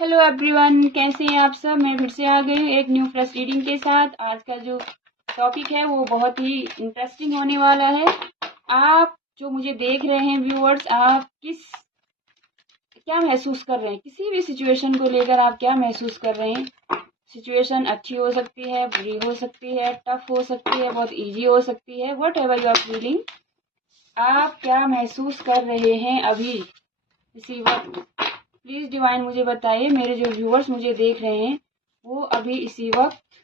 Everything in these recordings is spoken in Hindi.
हेलो एवरीवन, कैसे हैं आप सब। मैं फिर से आ गई हूँ एक न्यू फ्रेश रीडिंग के साथ। आज का जो टॉपिक है वो बहुत ही इंटरेस्टिंग होने वाला है। आप जो मुझे देख रहे हैं व्यूअर्स, आप क्या महसूस कर रहे हैं, किसी भी सिचुएशन को लेकर आप क्या महसूस कर रहे हैं। सिचुएशन अच्छी हो सकती है, बुरी हो सकती है, टफ हो सकती है, बहुत इजी हो सकती है। Whatever you are feeling, आप क्या महसूस कर रहे हैं अभी इसी वक्त। प्लीज़ डिवाइन मुझे बताइए, मेरे जो व्यूअर्स मुझे देख रहे हैं वो अभी इसी वक्त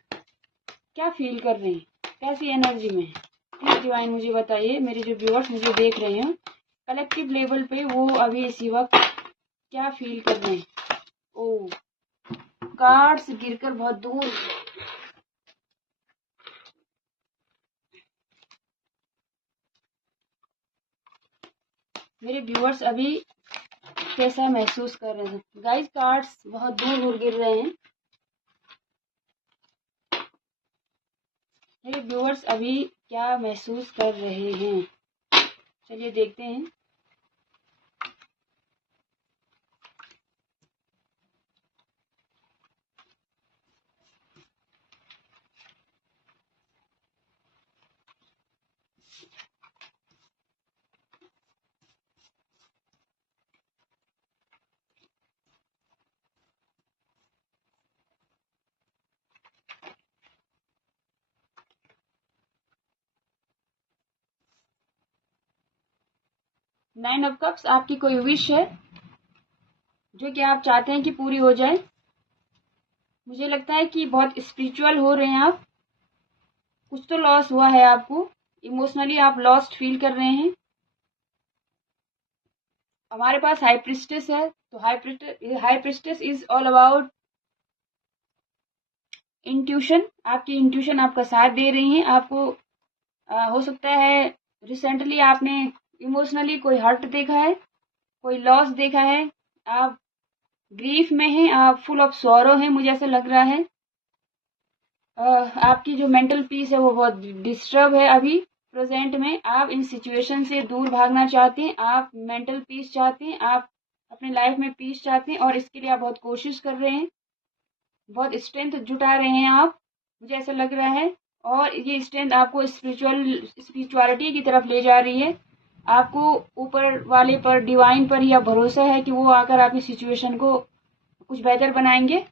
क्या फील कर रहे हैं, कैसी एनर्जी में है। प्लीज़ डिवाइन मुझे बताइए, मेरे जो व्यूअर्स मुझे देख रहे हैं कलेक्टिव लेवल पे वो अभी इसी वक्त क्या फील कर रहे हैं। ओ, कार्ड्स गिरकर बहुत दूर। मेरे व्यूअर्स अभी कैसा महसूस कर रहे हैं। गाइस, कार्ड्स बहुत दूर दूर गिर रहे हैं। मेरे व्यूअर्स अभी क्या महसूस कर रहे हैं, चलिए देखते हैं। नाइन ऑफ कप्स, आपकी कोई विश है जो कि आप चाहते हैं कि पूरी हो जाए। मुझे लगता है कि बहुत स्पिरिचुअल हो रहे हैं आप। कुछ तो लॉस हुआ है आपको, इमोशनली आप लॉस्ट फील कर रहे हैं। हमारे पास हाई प्रिस्टेस है, तो high priestess is all about intuition. आपकी इंट्यूशन आपका साथ दे रही है। आपको हो सकता है रिसेंटली आपने इमोशनली कोई हर्ट देखा है, कोई लॉस देखा है, आप ग्रीफ में हैं, आप फुल ऑफ सॉरो हैं, मुझे ऐसा लग रहा है। आपकी जो मेंटल पीस है वो बहुत डिस्टर्ब है अभी प्रेजेंट में। आप इन सिचुएशन से दूर भागना चाहते हैं, आप मेंटल पीस चाहते हैं, आप अपने लाइफ में पीस चाहते हैं और इसके लिए आप बहुत कोशिश कर रहे हैं, बहुत स्ट्रेंथ जुटा रहे हैं आप, मुझे ऐसा लग रहा है। और ये स्ट्रेंथ आपको स्पिरिचुअलिटी की तरफ ले जा रही है। आपको ऊपर वाले पर, डिवाइन पर यह भरोसा है कि वो आकर आपकी सिचुएशन को कुछ बेहतर बनाएंगे।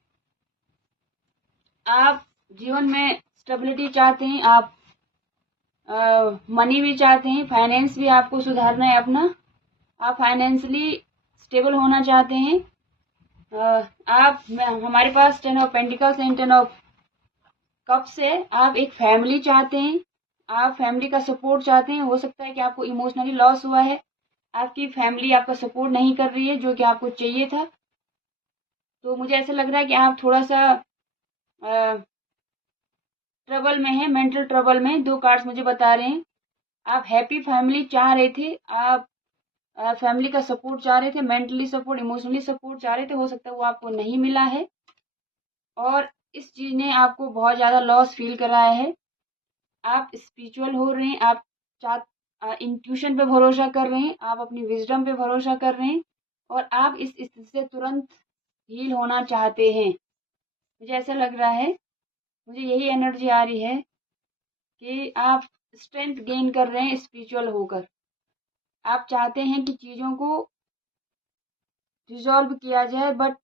आप जीवन में स्टेबिलिटी चाहते हैं, आप मनी भी चाहते हैं, फाइनेंस भी आपको सुधारना है अपना, आप फाइनेंशियली स्टेबल होना चाहते हैं। हमारे पास 10 of pentacles and 10 of cups है। आप एक फैमिली चाहते हैं, आप फैमिली का सपोर्ट चाहते हैं। हो सकता है कि आपको इमोशनली लॉस हुआ है, आपकी फैमिली आपका सपोर्ट नहीं कर रही है जो कि आपको चाहिए था। तो मुझे ऐसा लग रहा है कि आप थोड़ा सा ट्रबल में है, मेंटल ट्रबल में। दो कार्ड्स मुझे बता रहे हैं आप हैप्पी फैमिली चाह रहे थे, आप फैमिली का सपोर्ट चाह रहे थे, मेंटली सपोर्ट, इमोशनली सपोर्ट चाह रहे थे। हो सकता है वो आपको नहीं मिला है और इस चीज़ ने आपको बहुत ज़्यादा लॉस फील कराया है। आप स्पिरिचुअल हो रहे हैं, आप इंट्यूशन पे भरोसा कर रहे हैं, आप अपनी विजडम पे भरोसा कर रहे हैं और आप इस स्थिति से तुरंत हील होना चाहते हैं। मुझे ऐसा लग रहा है, मुझे यही एनर्जी आ रही है कि आप स्ट्रेंथ गेन कर रहे हैं स्पिरिचुअल होकर। आप चाहते हैं कि चीज़ों को रिजॉल्व किया जाए, बट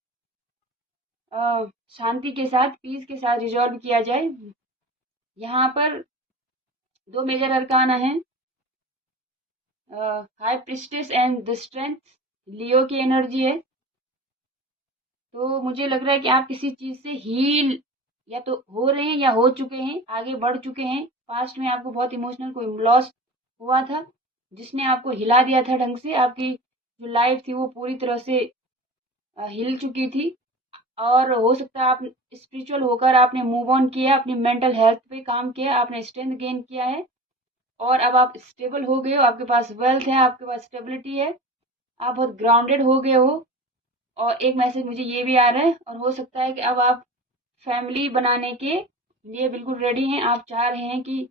शांति के साथ, पीस के साथ रिजॉल्व किया जाए। यहाँ पर दो मेजर अरकाना हैं, high priestess and the strength, Leo की एनर्जी है। तो मुझे लग रहा है कि आप किसी चीज़ से हील या तो हो रहे हैं या हो चुके हैं, आगे बढ़ चुके हैं। पास्ट में आपको बहुत इमोशनल कोई लॉस हुआ था जिसने आपको हिला दिया था ढंग से। आपकी जो लाइफ थी वो पूरी तरह से हिल चुकी थी और हो सकता है आप स्पिरिचुअल होकर आपने मूव ऑन किया, अपनी मेंटल हेल्थ पे काम किया, आपने स्ट्रेंथ गेन किया है और अब आप स्टेबल हो गए हो। आपके पास वेल्थ है, आपके पास स्टेबिलिटी है, आप बहुत ग्राउंडेड हो गए हो। और एक मैसेज मुझे ये भी आ रहा है, और हो सकता है कि अब आप फैमिली बनाने के लिए बिल्कुल रेडी हैं। आप चाह रहे हैं कि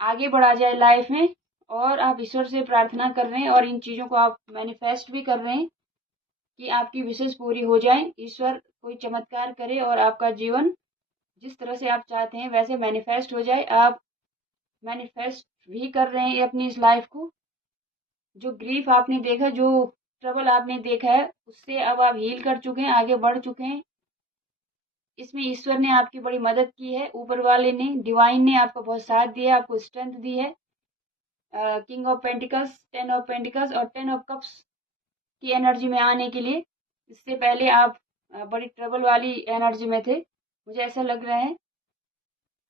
आगे बढ़ा जाए लाइफ में और आप ईश्वर से प्रार्थना कर रहे हैं और इन चीज़ों को आप मैनिफेस्ट भी कर रहे हैं कि आपकी विशेष पूरी हो जाए, ईश्वर कोई चमत्कार करे और आपका जीवन जिस तरह से आप चाहते हैं वैसे मैनिफेस्ट हो जाए। आप मैनिफेस्ट भी कर रहे हैं अपनी इस लाइफ को। जो ग्रीफ आपने देखा, जो ट्रबल आपने देखा है, उससे अब आप हील कर चुके हैं, आगे बढ़ चुके हैं। इसमें ईश्वर ने आपकी बड़ी मदद की है, ऊपर वाले ने, डिवाइन ने आपका बहुत साथ दिया, आपको स्ट्रेंथ दी है। King of pentacles, 10 of pentacles और 10 ऑफ कप्स की एनर्जी में आने के लिए। इससे पहले आप बड़ी ट्रबल वाली एनर्जी में थे, मुझे ऐसा लग रहा है।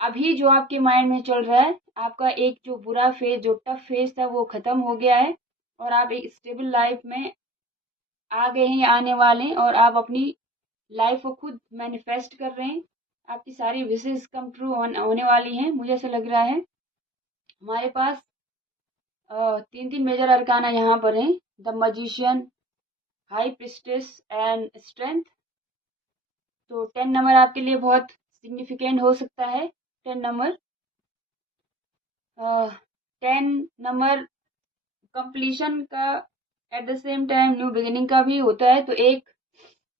अभी जो आपके माइंड में चल रहा है, आपका एक जो बुरा फेज, जो टफ फेज था, वो खत्म हो गया है और आप एक स्टेबल लाइफ में आ गए हैं, आने वाले हैं, और आप अपनी लाइफ को खुद मैनिफेस्ट कर रहे हैं। आपकी सारी विशेष कम ट्रू होने वाली हैं, मुझे ऐसा लग रहा है। हमारे पास 3 मेजर अरकाना यहाँ पर हैं, the magician, high priestess and strength. तो 10 नंबर आपके लिए बहुत सिग्निफिकेंट हो सकता है। 10 नंबर 10 नंबर कंप्लीशन का, at the same time new beginning का भी होता है। तो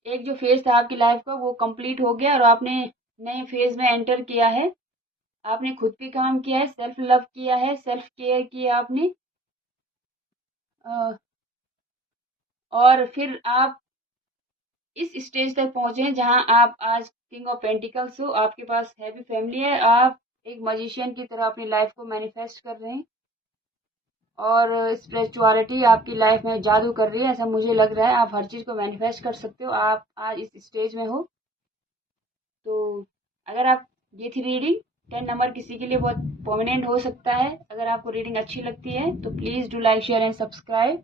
एक जो फेज था आपकी लाइफ का, वो कंप्लीट हो गया और आपने नए फेज में एंटर किया है। आपने खुद पे काम किया है, सेल्फ लव किया है, सेल्फ केयर किया आपने, और फिर आप इस स्टेज तक पहुंचे हैं जहां आप आज किंग ऑफ पेंटिकल्स हो, आपके पास हैप्पी फैमिली है, आप एक मजिशियन की तरह अपनी लाइफ को मैनिफेस्ट कर रहे हैं और स्पिरिचुअलिटी आपकी लाइफ में जादू कर रही है, ऐसा मुझे लग रहा है। आप हर चीज़ को मैनिफेस्ट कर सकते हो, आप आज इस स्टेज में हो। तो अगर आप, ये थी रीडिंग। 10 नंबर किसी के लिए बहुत परमानेंट हो सकता है। अगर आपको रीडिंग अच्छी लगती है तो please do like, share and subscribe.